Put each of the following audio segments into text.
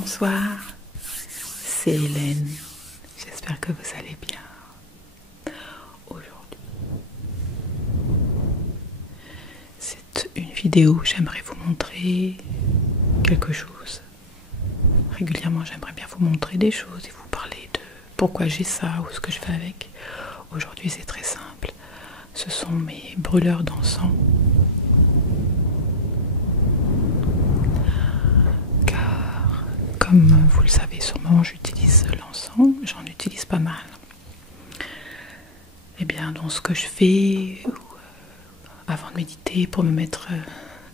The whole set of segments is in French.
Bonsoir, c'est Hélène. J'espère que vous allez bien. Aujourd'hui, c'est une vidéo où j'aimerais vous montrer quelque chose. Régulièrement, j'aimerais bien vous montrer des choses et vous parler de pourquoi j'ai ça ou ce que je fais avec. Aujourd'hui, c'est très simple. Ce sont mes brûleurs d'encens. Car, comme vous le savez sûrement, j'utilise l'encens. J'en utilise pas mal. Et bien, dans ce que je fais avant de méditer, pour me mettre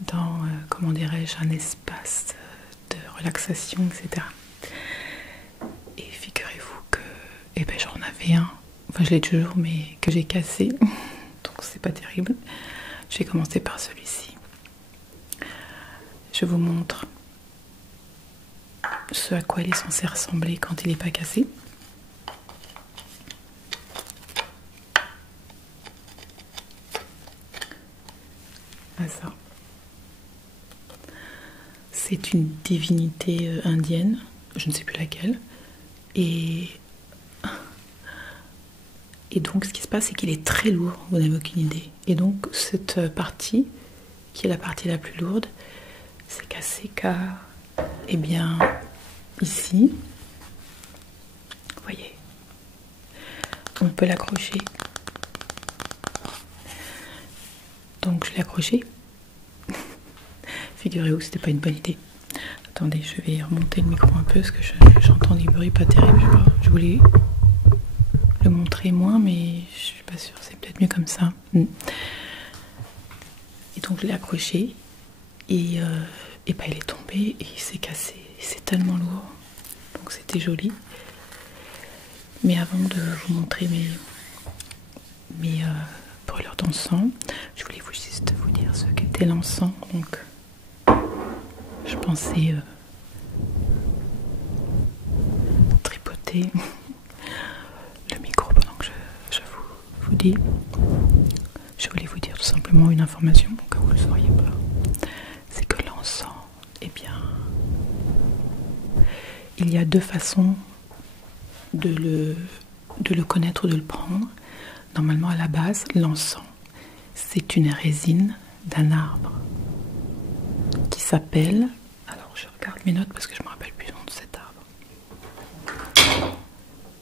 dans, comment dirais-je, un espace de relaxation, etc. Et figurez-vous que, j'en avais un. Enfin, je l'ai toujours, mais que j'ai cassé. Donc, c'est pas terrible. Je vais commencer par celui-ci. Je vous montre ce à quoi il est censé ressembler quand il n'est pas cassé. À ça. C'est une divinité indienne, je ne sais plus laquelle. Et donc ce qui se passe, c'est qu'il est très lourd, vous n'avez aucune idée. Et donc cette partie, qui est la partie la plus lourde, c'est cassé car, eh bien, ici, vous voyez, on peut l'accrocher. Donc je l'ai accroché. Figurez-vous que c'était pas une bonne idée. Attendez, je vais remonter le micro un peu parce que j'entends des bruits pas terribles. Je voulais le montrer moins, mais je suis pas sûre. C'est peut-être mieux comme ça. Et donc je l'ai accroché et il est tombé et il s'est cassé. C'est tellement lourd. Donc c'était joli. Mais avant de vous montrer mes brûleurs d'encens, je voulais juste vous dire ce qu'était l'encens. Donc je pensais tripoter le micro pendant que je vous dis. Je voulais vous dire tout simplement une information, au cas où vous ne le sauriez pas. C'est que l'encens, eh bien, il y a deux façons de le connaître ou de le prendre. Normalement, à la base, l'encens, c'est une résine d'un arbre qui s'appelle... Alors, je regarde mes notes parce que je me rappelle plus le nom de cet arbre.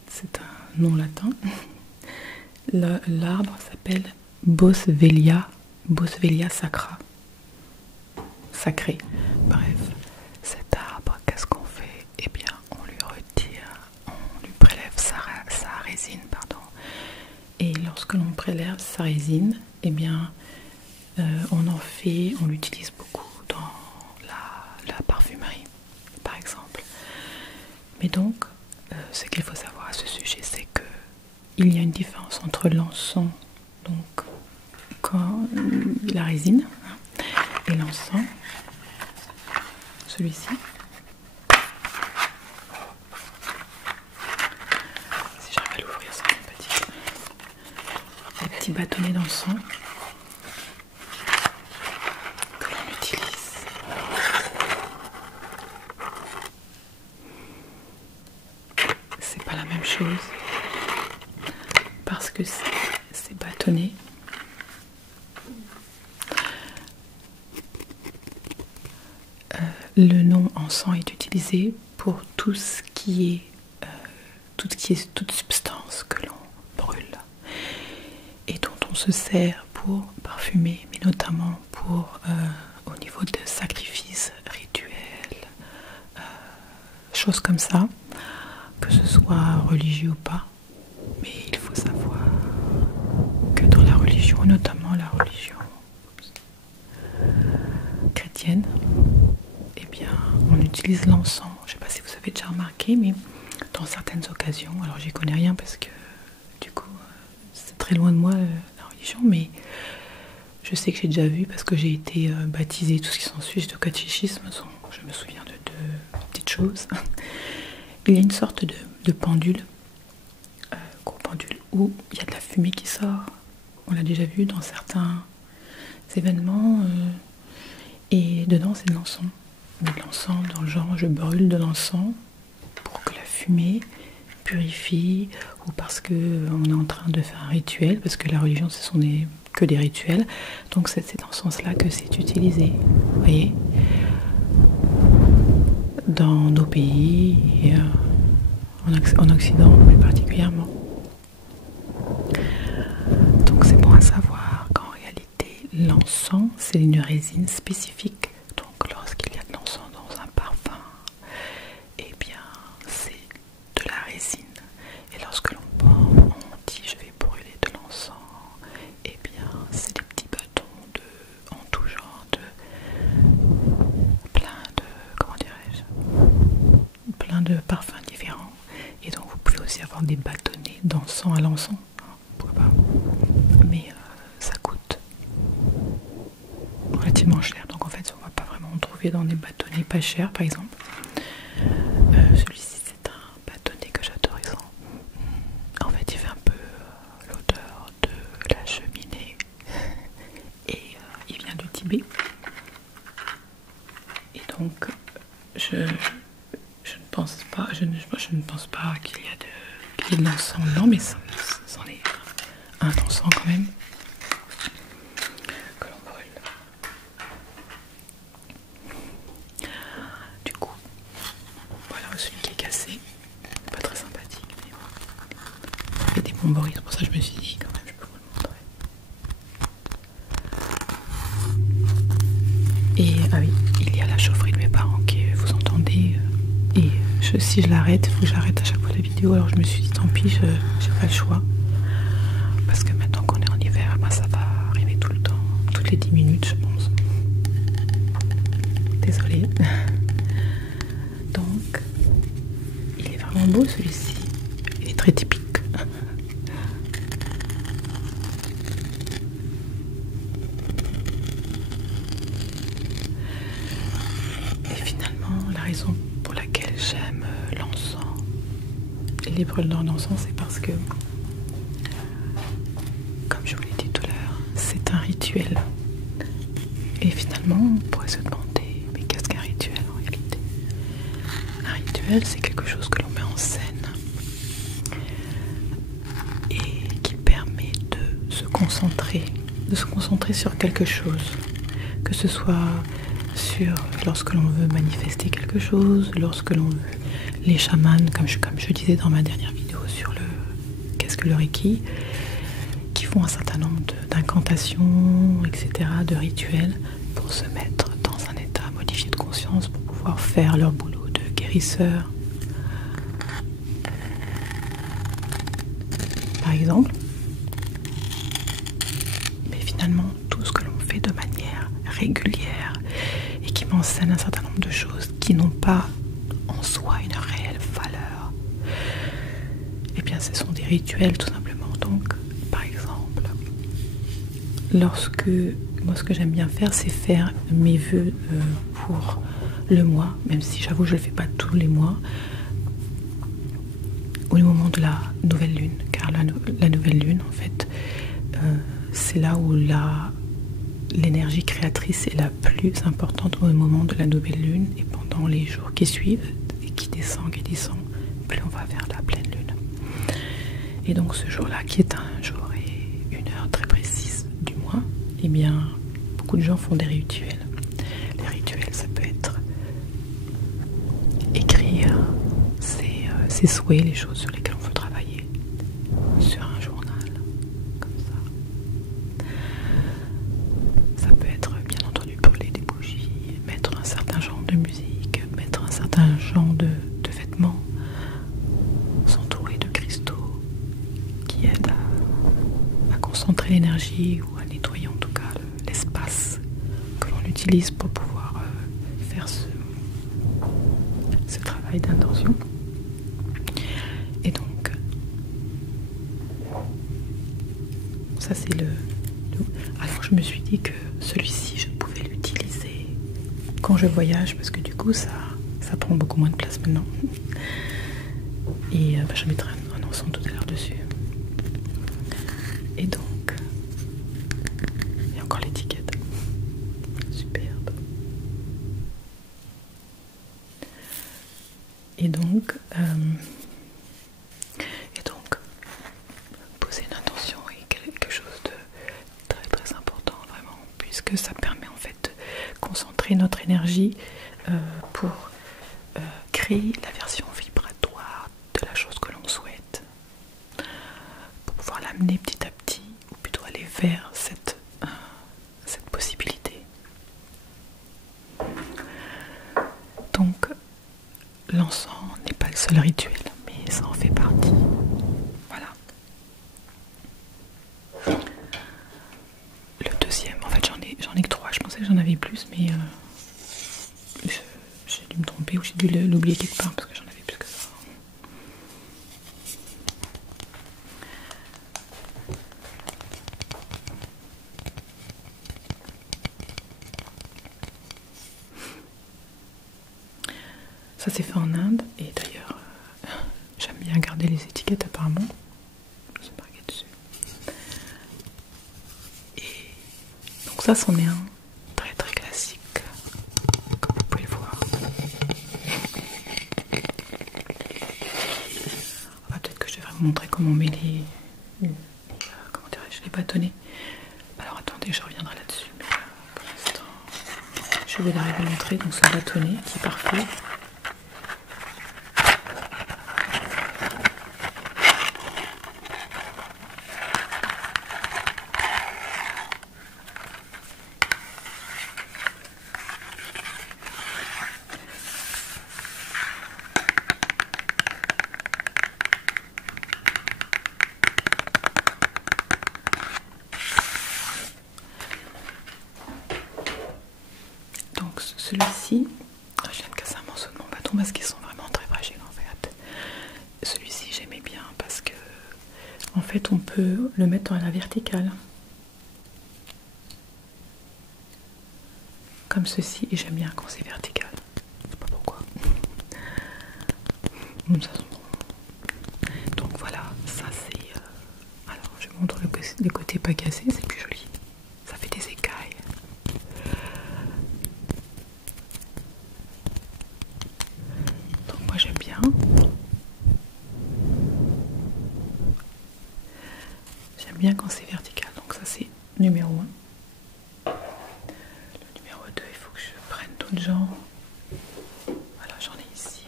C'est un nom latin. L'arbre s'appelle Boswellia sacra. Sacré. Bref, cet arbre, qu'est-ce qu'on fait? Eh bien, on lui retire, on lui prélève sa résine, pardon. Et lorsque l'on prélève sa résine, eh bien, on l'utilise beaucoup dans la parfumerie, par exemple. Mais donc, ce qu'il faut savoir à ce sujet, c'est que il y a une différence entre l'encens, donc la résine, et l'encens, celui-ci. Si j'arrive à l'ouvrir, c'est un petit bâtonnet d'encens que l'on utilise. C'est pas la même chose parce que c'est bâtonné. Le nom encens est utilisé pour toute substance que l'on brûle et dont on se sert pour parfumer, mais notamment au niveau de sacrifices rituels, choses comme ça, que ce soit religieux ou pas. Mais il faut savoir que dans la religion, notamment la religion chrétienne, eh bien, on utilise l'encens. Je ne sais pas si vous avez déjà remarqué, mais dans certaines occasions, alors j'y connais rien parce que du coup, c'est très loin de moi la religion, mais je sais que j'ai déjà vu parce que j'ai été baptisée, tout ce qui s'ensuit, de catéchisme, je me souviens de deux petites choses. Il y a une sorte de pendule, gros pendule, où il y a de la fumée qui sort. On l'a déjà vu dans certains événements, et dedans c'est de l'encens. mets de l'encens dans le genre, je brûle de l'encens pour que la fumée purifie, ou parce que on est en train de faire un rituel, parce que la religion ce sont que des rituels, donc c'est dans ce sens-là que c'est utilisé, vous voyez, dans nos pays et en Occident plus particulièrement. Donc c'est bon à savoir qu'en réalité l'encens c'est une résine spécifique, donc lorsqu'il y a de l'encens dans un parfum, eh bien c'est de la résine, et lorsque l'on on dit je vais brûler de l'encens, eh bien c'est des petits bâtons en tout genre, comment dirais-je, plein de parfums différents, et donc vous pouvez aussi avoir des bâtonnets d'encens à l'encens, hein, pourquoi pas, mais ça coûte relativement cher, donc en fait on va pas vraiment en trouver dans des bâtonnets pas chers par exemple. Celui-ci c'est un bâtonnet que j'adore, en fait il fait un peu l'odeur de la cheminée et il vient du Tibet, et donc je ne pense pas qu'il y ait de l'encens dedans, mais c'en est un encens quand même que l'on brûle. Du coup, voilà celui qui est cassé, pas très sympathique, mais ça fait des bons bruits, c'est pour ça que je me suis dit quand même je peux vous le montrer. Et ah oui, il y a la chaufferie de mes parents que vous entendez, et si je l'arrête, il faut que j'arrête à chaque fois la vidéo, alors je me suis dit tant pis, j'ai pas le choix, parce que maintenant qu'on est en hiver, ben, ça va arriver tout le temps, toutes les 10 minutes je pense. Désolée. Donc il est vraiment beau celui-ci, il est très typique. Et finalement la raison pour laquelle j'aime l'encens et les brûlements d'encens, c'est parce que, comme je vous l'ai dit tout à l'heure, c'est un rituel. Et finalement on pourrait se demander, mais qu'est-ce qu'un rituel en réalité? Un rituel c'est quelque chose que l'on met en scène et qui permet de se concentrer sur quelque chose, que ce soit lorsque l'on veut manifester quelque chose, lorsque l'on veut, les chamans, comme je disais dans ma dernière vidéo sur qu'est-ce que le Reiki, qui font un certain nombre d'incantations, etc., de rituels, pour se mettre dans un état modifié de conscience, pour pouvoir faire leur boulot de guérisseur. Par exemple. Mais finalement, tout ce que l'on fait de manière régulière et qui m'enseigne un certain nombre de choses qui n'ont pas en soi une réelle valeur, eh bien ce sont des rituels tout simplement. Donc par exemple, moi ce que j'aime bien faire, c'est faire mes vœux pour le mois, même si j'avoue je le fais pas tous les mois, au moment de la nouvelle lune, car la nouvelle lune en fait c'est là où l'énergie créatrice est la plus importante au moment de la nouvelle lune, et pendant les jours qui suivent et qui descend, plus on va vers la pleine lune. Et donc ce jour-là, qui est un jour et une heure très précise du mois, eh bien beaucoup de gens font des rituels. Les rituels, ça peut être écrire ses souhaits, les choses sur lesquelles on veut travailler, sur un journal, comme ça. Ça peut être bien entendu brûler des bougies, mettre un certain genre de musique, mettre un certain genre de vêtements, s'entourer de cristaux qui aident à concentrer l'énergie, ou à nettoyer en tout cas l'espace que l'on utilise pour pouvoir faire ce travail d'intention. Et donc ça c'est alors je me suis dit que celui-ci je pouvais l'utiliser quand je voyage, parce que du coup ça prend beaucoup moins de place maintenant, et je mettrai un encens tout à l'heure dessus. Et donc il y a encore l'étiquette superbe. donc, poser une intention est quelque chose de très très important vraiment, puisque ça permet en fait de concentrer notre énergie pour créer la version vibratoire de la chose que l'on souhaite, pour pouvoir l'amener petit à petit, ou plutôt aller vers cette possibilité. Donc l'encens n'est pas le seul rituel, mais ça en fait partie. Voilà. Le deuxième, en fait j'en ai que 3, je pensais que j'en avais plus, mais j'ai dû me tromper ou j'ai dû l'oublier quelque part parce que j'en avais plus que ça. Ça s'est fait en Inde et d'ailleurs j'aime bien garder les étiquettes apparemment. Je sais pas marqué dessus. Et donc ça c'en est un très très classique comme vous pouvez le voir. Peut-être que je devrais vous montrer comment on met comment dirais-je, les bâtonnets. Alors attendez, je reviendrai là-dessus, mais pour l'instant je vais l'arriver à montrer. Donc ce bâtonnet qui est parfait. Celui-ci, je viens de casser un morceau de mon bâton parce qu'ils sont vraiment très fragiles en fait. Celui-ci j'aimais bien parce que en fait on peut le mettre à la verticale. Comme ceci, et j'aime bien quand c'est vertical. Je sais pas pourquoi. Ça sent bon. Donc voilà, ça c'est... alors je montre le côté pas cassé, c'est plus joli. Ça fait des écailles. Moi j'aime bien. J'aime bien quand c'est vertical. Donc ça c'est numéro 1. Le numéro 2, il faut que je prenne d'autres genres. Voilà, j'en ai ici.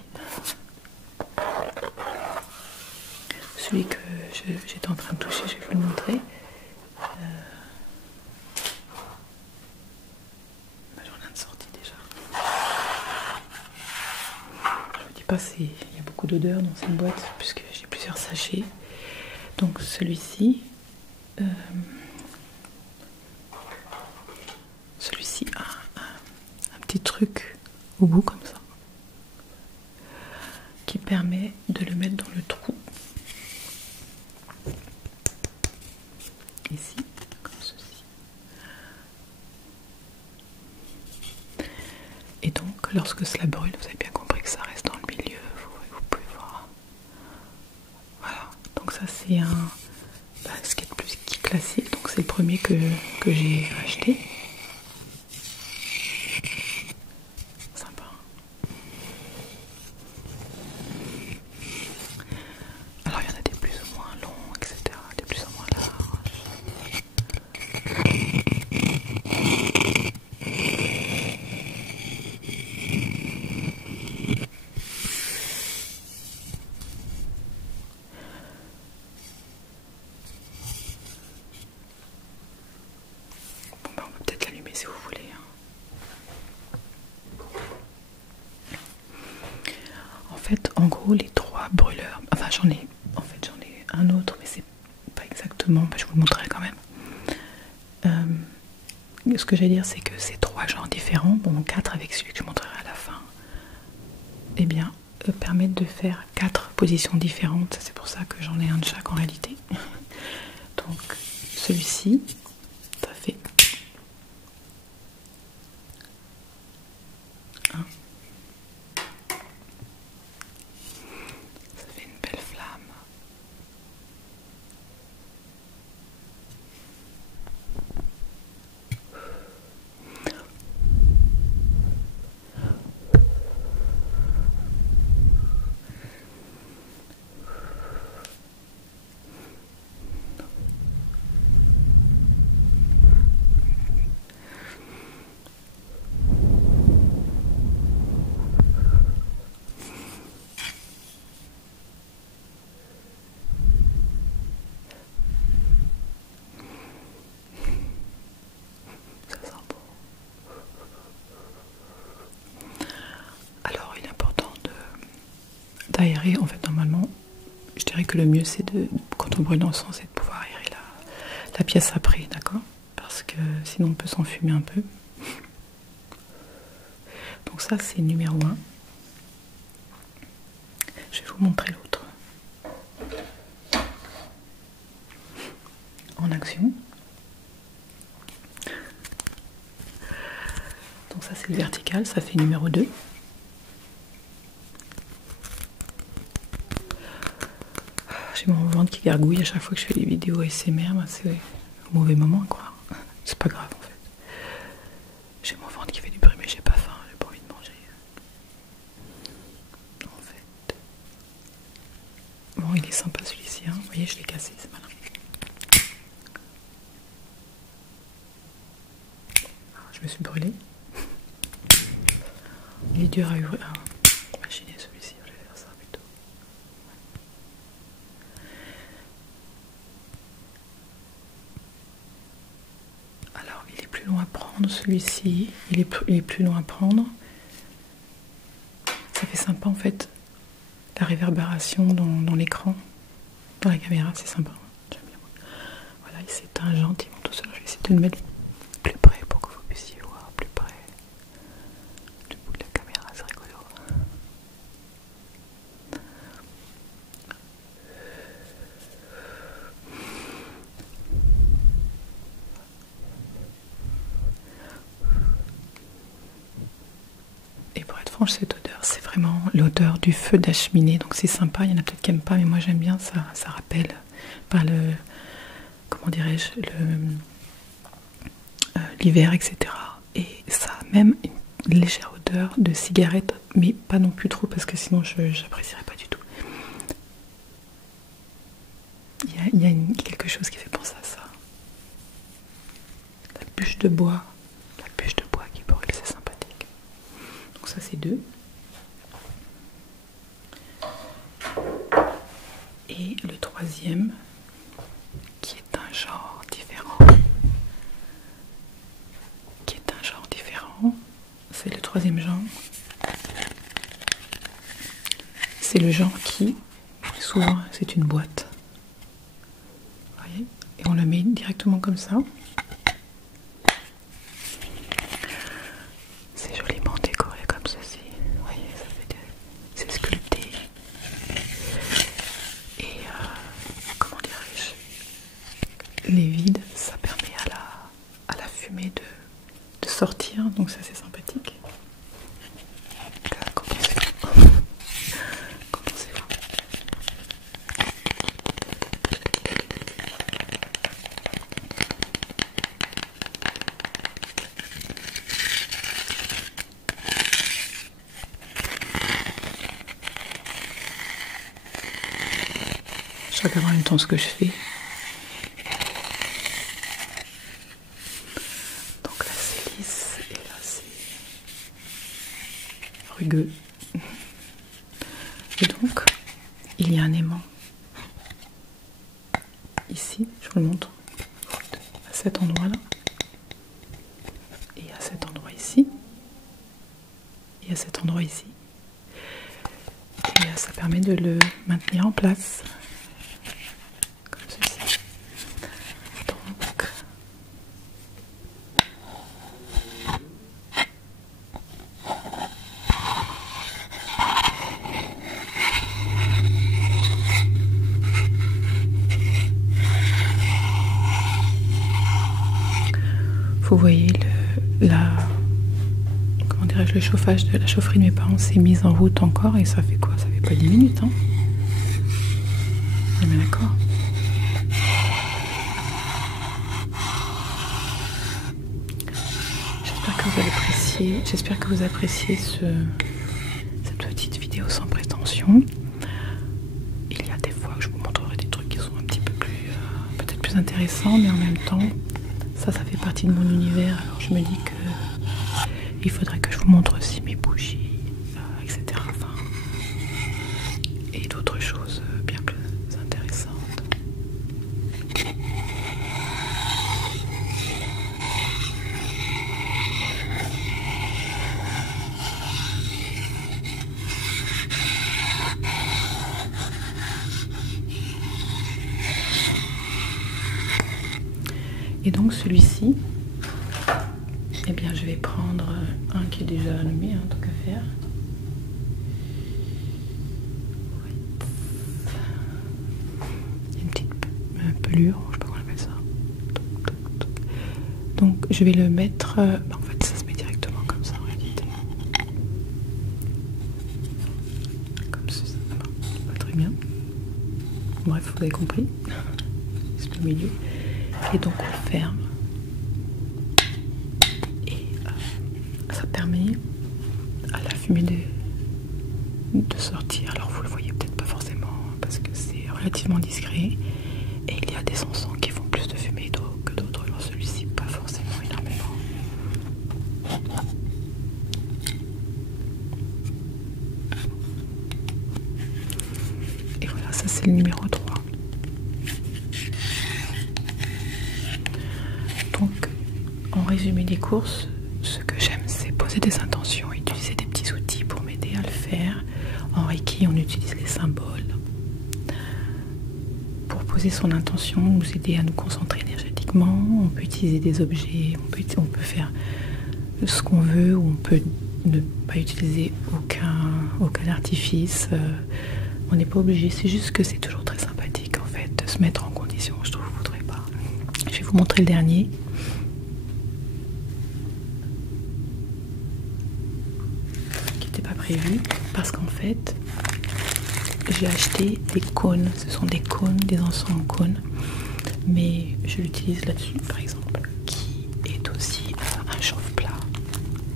Celui que j'étais en train de toucher, je vais vous le montrer. J'en ai de sortie déjà. Je vous dis pas, il y a beaucoup d'odeurs dans cette boîte puisque j'ai plusieurs sachets. Donc celui-ci a un petit truc au bout comme ça qui permet de le mettre dans le trou ici comme ceci. Et donc lorsque cela brûle, vous avez bien compris que ça reste dans le milieu, vous pouvez voir. Voilà, donc ça c'est un ce qui est plus classique, donc c'est le premier que j'ai acheté. Sympa. Alors il y en a des plus ou moins longs, etc. Des plus ou moins larges. Bon ben on peut peut-être l'allumer si vous voulez. En fait, en gros, les 3 brûleurs, enfin j'en ai un autre, mais c'est pas exactement, je vous le montrerai quand même. Ce que j'allais dire, c'est que ces 3 genres différents, bon 4 avec celui que je montrerai à la fin, eh bien, permettent de faire 4 positions différentes. C'est pour ça que j'en ai un de chaque en réalité. Donc celui-ci, ça fait 1. Ça fait une belle flamme. aérer. En fait, normalement, je dirais que le mieux, c'est de, quand on brûle l'encens, c'est de pouvoir aérer la pièce après, d'accord? Parce que sinon, on peut s'enfumer un peu. Donc ça, c'est numéro 1. Je vais vous montrer l'autre. En action. Donc ça, c'est le vertical, ça fait numéro 2. J'ai mon ventre qui gargouille à chaque fois que je fais des vidéos ASMR, c'est un mauvais moment, quoi. C'est pas grave, en fait. J'ai mon ventre qui fait du bruit, mais j'ai pas faim, j'ai pas envie de manger. En fait. Bon, il est sympa celui-ci, hein. Vous voyez, je l'ai cassé, c'est malin. Je me suis brûlée. Il est dur à imaginer celui-ci, je vais faire ça plutôt. Alors, il est plus long à prendre celui-ci. Il est plus long à prendre. Ça fait sympa en fait. La réverbération dans l'écran, dans la caméra, c'est sympa. J'aime bien. Voilà, il s'éteint gentiment tout seul. Je vais essayer de le mettre plus près pour que vous puissiez voir plus près. Du bout de la caméra, c'est rigolo. Et pour être franche, cette odeur, c'est vraiment l'odeur du feu de la cheminée. Donc c'est sympa, il y en a peut-être qui n'aiment pas, mais moi j'aime bien, ça rappelle par le, comment dirais-je, l'hiver, etc. Et ça a même une légère odeur de cigarette, mais pas non plus trop, parce que sinon j'apprécierais pas du tout. Il y a quelque chose qui fait penser à ça. La bûche de bois qui brûle, c'est sympathique. Donc ça c'est 2. Et le troisième, qui est un genre différent, c'est le troisième genre. C'est le genre qui, souvent, c'est une boîte. Vous voyez? Et on le met directement comme ça. C'est joliment décoré comme ceci. Vous voyez, ça fait c'est sculpté. Et comment dirais-je, les vides, ça permet à la fumée de sortir, donc ça c'est sympathique. Qu'en pensez-vous? Qu'en pensez-vous? Je regarde en même temps ce que je fais. Donc là c'est lisse et là c'est rugueux. Et donc il y a un aimant ici, je vous le montre, à cet endroit là, et à cet endroit ici, et à cet endroit ici. Et ça permet de le maintenir en place. Comme ceci. Donc, vous voyez comment dirais-je, le chauffage de la chaufferie de mes parents s'est mise en route encore, et ça fait quoi? Ça fait pas 10 minutes, hein? On est bien d'accord? J'espère que vous appréciez cette petite vidéo sans prétention. Il y a des fois que je vous montrerai des trucs qui sont un petit peu plus, peut-être plus intéressants, mais en même temps, ça fait partie de mon univers. Alors je me dis que il faudrait que je vous montre aussi mes bougies, etc. Enfin, et d'autres choses bien plus intéressantes. donc celui-ci, eh bien je vais prendre un qui est déjà allumé, hein, tant qu'à faire. Une petite pelure, je sais pas comment on appelle ça. Donc je vais le mettre, en fait ça se met directement comme ça en réalité. Comme ça, pas très bien. Bref, vous avez compris. C'est le milieu. Et donc on ferme. Et ça permet à la fumée de sortir. Alors vous le voyez peut-être pas forcément parce que c'est relativement discret. Et il y a des encens qui font plus de fumée que d'autres. Alors celui-ci pas forcément énormément. Et voilà, ça c'est le numéro 3. Donc en résumé des courses, ce que j'aime c'est poser des intentions, utiliser des petits outils pour m'aider à le faire. En Reiki on utilise les symboles pour poser son intention, nous aider à nous concentrer énergétiquement. On peut utiliser des objets, on peut faire ce qu'on veut, ou on peut ne pas utiliser aucun artifice. On n'est pas obligé, c'est juste que c'est toujours très sympathique en fait de se mettre en condition. Je trouve, vous voudrez pas. Je vais vous montrer le dernier. Qui n'était pas prévu parce qu'en fait j'ai acheté des cônes. Ce sont des cônes, des encens en cône, mais je l'utilise là-dessus par exemple, qui est aussi un chauffe-plat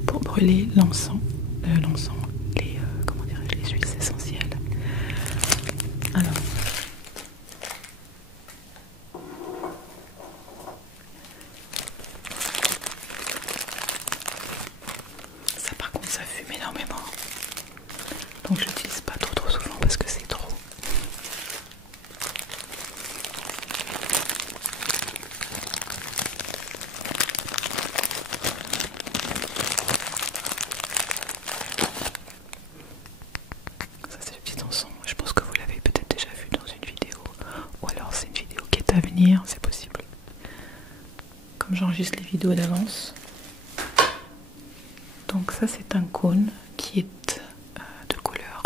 pour brûler l'encens, comment dirais-je, les huiles essentielles. Alors, ça par contre ça fume énormément, donc je l'utilise pas trop souvent parce que c'est trop. Ça c'est le petit encens, je pense que vous l'avez peut-être déjà vu dans une vidéo, ou alors c'est une vidéo qui est à venir, c'est possible. Comme j'enregistre les vidéos d'avance. Donc ça c'est un cône qui est de couleur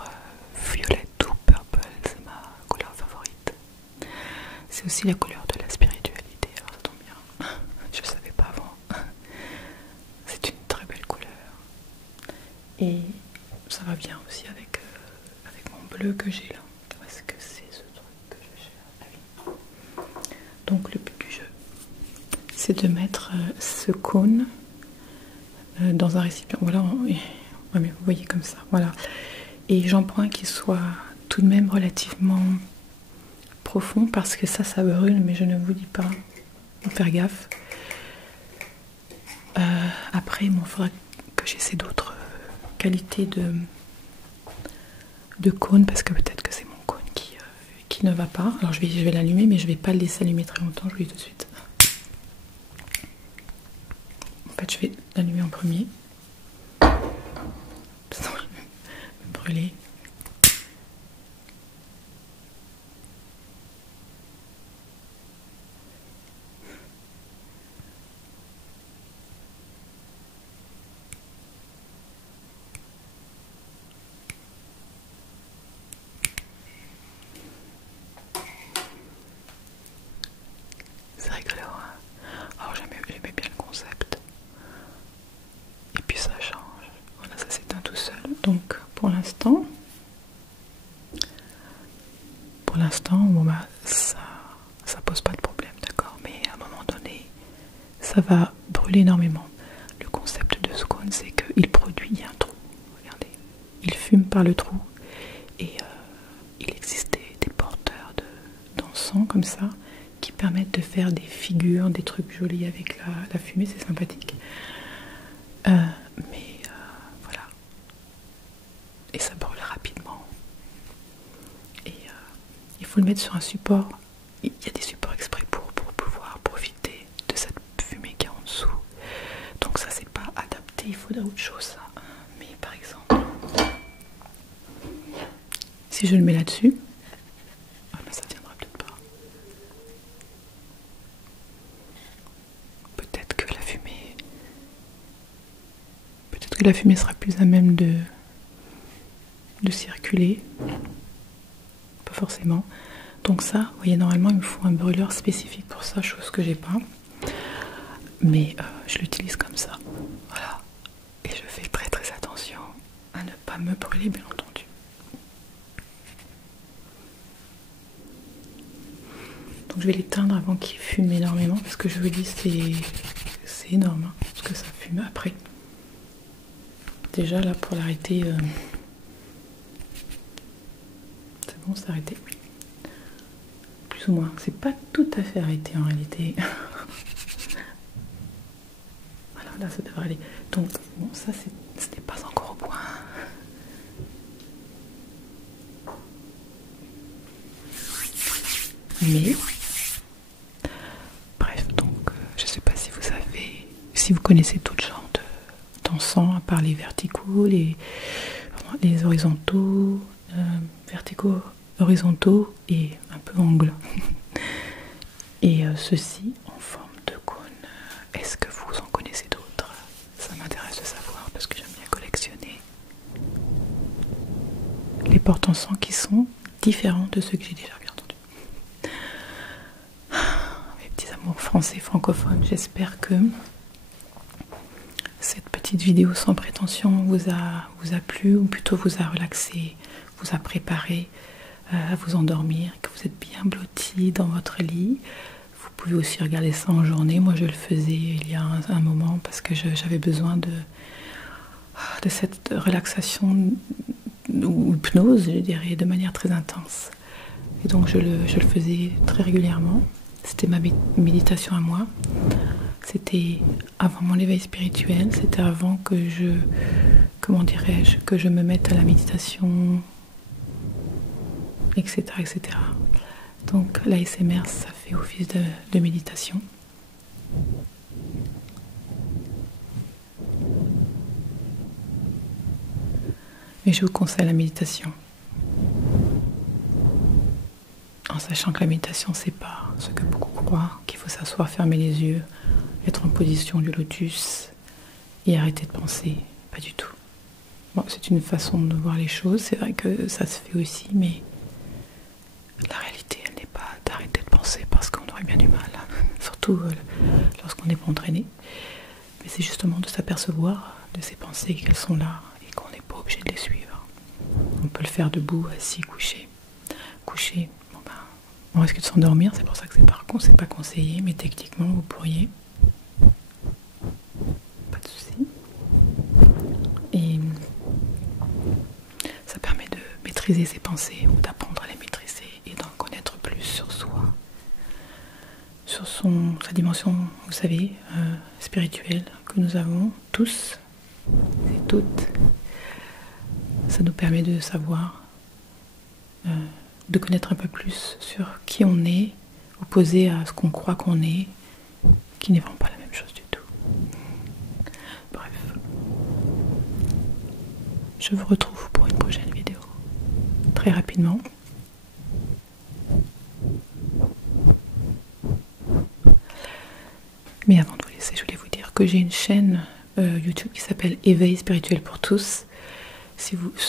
violette ou purple, c'est ma couleur favorite. C'est aussi la couleur de la spiritualité, alors ça tombe bien, je ne savais pas avant. C'est une très belle couleur. Et ça va bien aussi avec mon bleu que j'ai là. Où est-ce que c'est ce truc que je cherche? Ah oui. Donc le but du jeu, c'est de mettre ce cône dans un récipient. Voilà, ouais, mais vous voyez comme ça, voilà. Et j'en prends un qui soit tout de même relativement profond parce que ça brûle, mais je ne vous dis pas, faut faire gaffe. Après, il faudra que j'essaie d'autres qualités de cône parce que peut-être que c'est mon cône qui ne va pas. Alors je vais l'allumer, mais je vais pas le laisser allumer très longtemps, je vous dis tout de suite. En fait, je vais l'allumer en premier. Sinon, je vais me brûler. C'est rigolo, hein. Alors j'aimais bien le concept. Et puis ça change. Voilà, ça s'éteint tout seul. Donc pour l'instant, bon bah ça pose pas de problème, d'accord. Mais à un moment donné, ça va brûler énormément. Le concept de ce cône, c'est qu'il produit un trou. Regardez, il fume par le trou. Et il existe des porteurs d'encens comme ça qui permettent de faire des figures, des trucs jolis avec la fumée, c'est sympathique. Mais voilà. Et ça brûle rapidement. Et il faut le mettre sur un support. Il y a des supports exprès pour pouvoir profiter de cette fumée qui est en dessous. Donc ça c'est pas adapté, il faudrait autre chose ça. Mais par exemple, si je le mets là-dessus, ah ben ça tiendra peut-être pas. que la fumée sera plus à même de circuler. Pas forcément. Donc ça, vous voyez, normalement il me faut un brûleur spécifique pour ça, chose que j'ai pas. Mais je l'utilise comme ça. Voilà. Et je fais très très attention à ne pas me brûler, bien entendu. Donc je vais l'éteindre avant qu'il fume énormément, parce que je vous dis c'est énorme, hein, parce que ça fume après. Déjà là pour l'arrêter, c'est bon, c'est arrêté. Plus ou moins. C'est pas tout à fait arrêté en réalité. Voilà, là ça devrait aller. Donc bon, ça c'était pas encore au point. Mais bref, donc je sais pas si vous savez, si vous connaissez d'autres genres d'encens à part les verticaux, les horizontaux, verticaux, horizontaux et un peu angles. Et ceci en forme de cône. Est-ce que vous en connaissez d'autres? Ça m'intéresse de savoir parce que j'aime bien collectionner les porte-encens qui sont différents de ceux que j'ai déjà bien entendu. Mes petits amours français francophones, j'espère que cette petite vidéo sans prétention vous a plu, ou plutôt vous a relaxé, vous a préparé à vous endormir, que vous êtes bien blotti dans votre lit. Vous pouvez aussi regarder ça en journée. Moi je le faisais il y a un moment parce que j'avais besoin de cette relaxation ou hypnose, je dirais, de manière très intense. Et donc je le faisais très régulièrement. C'était ma méditation à moi. C'était avant mon éveil spirituel, c'était avant que que je me mette à la méditation, etc., etc. Donc l'ASMR, ça fait office de méditation. Mais je vous conseille la méditation. En sachant que la méditation, c'est pas ce que beaucoup croient, qu'il faut s'asseoir, fermer les yeux, être en position du lotus et arrêter de penser. Pas du tout. Bon, c'est une façon de voir les choses, c'est vrai que ça se fait aussi, mais la réalité, elle n'est pas d'arrêter de penser parce qu'on aurait bien du mal, surtout lorsqu'on n'est pas entraîné. Mais c'est justement de s'apercevoir de ces pensées qu'elles sont là et qu'on n'est pas obligé de les suivre. On peut le faire debout, assis, couché. Couché, bon ben, on risque de s'endormir, c'est pour ça que c'est pas conseillé, mais techniquement vous pourriez. Pas de souci. Et ça permet de maîtriser ses pensées ou d'apprendre à les maîtriser et d'en connaître plus sur soi, sur sa dimension, vous savez, spirituelle que nous avons tous et toutes. Ça nous permet de savoir, de connaître un peu plus sur qui on est, opposé à ce qu'on croit qu'on est, qui n'est vraiment pas la même chose du tout. Bref, je vous retrouve pour une prochaine vidéo très rapidement. Mais avant de vous laisser, je voulais vous dire que j'ai une chaîne YouTube qui s'appelle Éveil spirituel pour tous.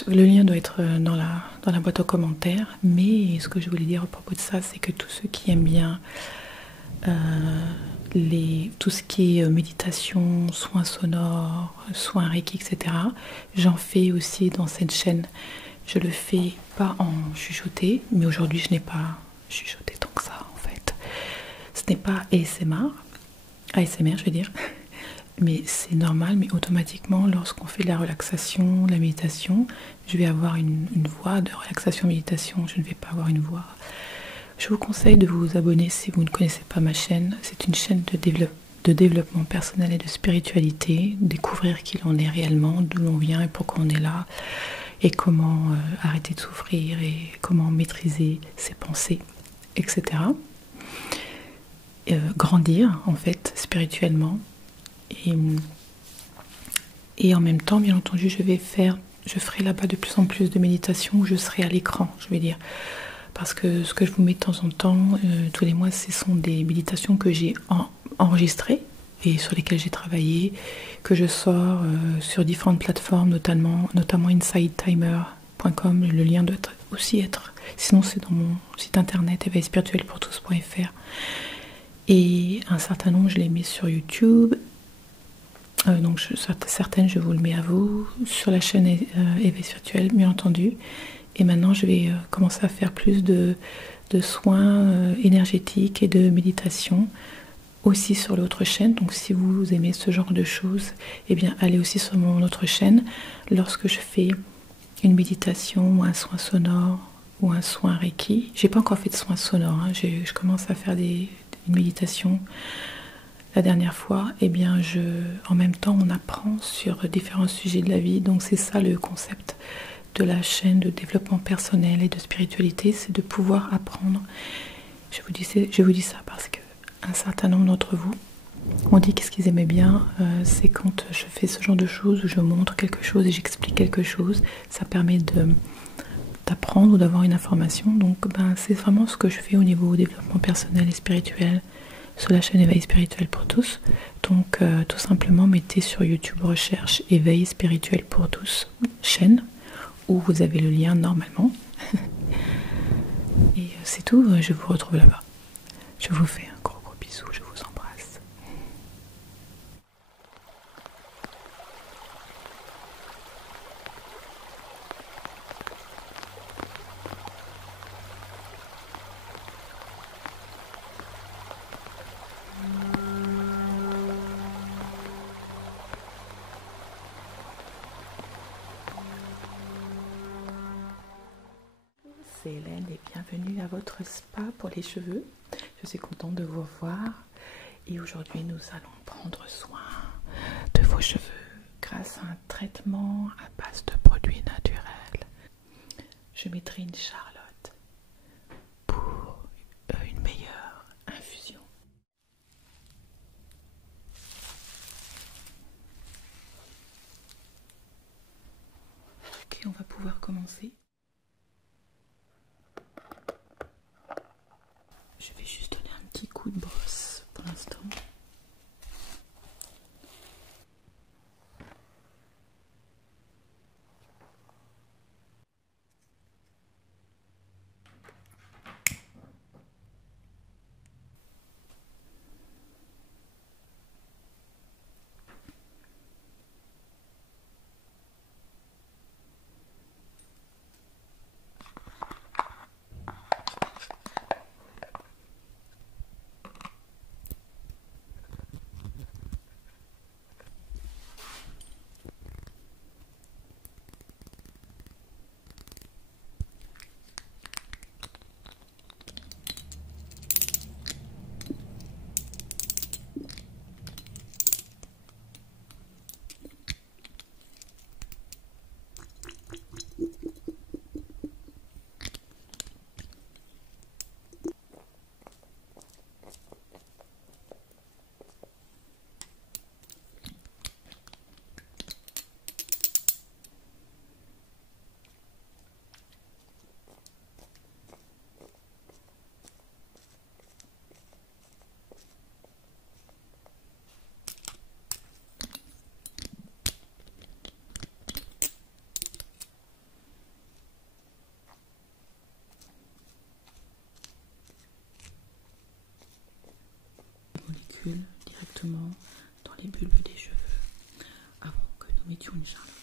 Le lien doit être dans la boîte aux commentaires, mais ce que je voulais dire à propos de ça, c'est que tous ceux qui aiment bien tout ce qui est méditation, soins sonores, soins Reiki, etc., j'en fais aussi dans cette chaîne. Je le fais pas en chuchoté, mais aujourd'hui je n'ai pas chuchoté tant que ça en fait. Ce n'est pas ASMR je veux dire. Mais c'est normal, mais automatiquement, lorsqu'on fait de la relaxation, de la méditation, je vais avoir une voix de relaxation-méditation, je ne vais pas avoir une voix. Je vous conseille de vous abonner si vous ne connaissez pas ma chaîne. C'est une chaîne de développement personnel et de spiritualité, découvrir qui l'on est réellement, d'où l'on vient et pourquoi on est là, et comment arrêter de souffrir, et comment maîtriser ses pensées, etc. Grandir, en fait, spirituellement. Et en même temps, bien entendu, je ferai là-bas de plus en plus de méditation où je serai à l'écran, je vais dire. Parce que ce que je vous mets de temps en temps, tous les mois, ce sont des méditations que j'ai enregistrées et sur lesquels j'ai travaillé, que je sors sur différentes plateformes, notamment insidetimer.com. Le lien doit aussi être, sinon c'est dans mon site internet éveilspirituelpourtous.fr. Et un certain nombre, je les mets sur YouTube. Donc certaines, je vous le mets à vous, sur la chaîne Éveil Spirituel, bien entendu. Et maintenant, je vais commencer à faire plus de soins énergétiques et de méditation aussi sur l'autre chaîne. Donc si vous aimez ce genre de choses, eh bien allez aussi sur mon autre chaîne. Lorsque je fais une méditation ou un soin sonore ou un soin Reiki, j'ai pas encore fait de soin sonore, hein. Je commence à faire une méditation. La dernière fois, eh bien en même temps on apprend sur différents sujets de la vie. Donc c'est ça le concept de la chaîne de développement personnel et de spiritualité, c'est de pouvoir apprendre. Je vous dis ça parce que un certain nombre d'entre vous ont dit qu'est-ce qu'ils aimaient bien, c'est quand je fais ce genre de choses où je montre quelque chose et j'explique quelque chose, ça permet d'apprendre ou d'avoir une information. Donc c'est vraiment ce que je fais au niveau développement personnel et spirituel sur la chaîne Éveil Spirituel pour tous. Donc tout simplement mettez sur YouTube recherche Éveil Spirituel pour tous chaîne, où vous avez le lien normalement. Et c'est tout, je vous retrouve là-bas. Je vous fais un gros bisou, je vous embrasse. C'est Hélène et bienvenue à votre spa pour les cheveux. Je suis contente de vous revoir et aujourd'hui nous allons prendre soin de vos cheveux grâce à un traitement à base de produits naturels. Je mettrai une Charlotte pour une meilleure infusion. Ok, on va pouvoir commencer. Je vais juste donner un petit coup de brosse pour l'instant. Directement dans les bulbes des cheveux avant que nous mettions une Charlotte.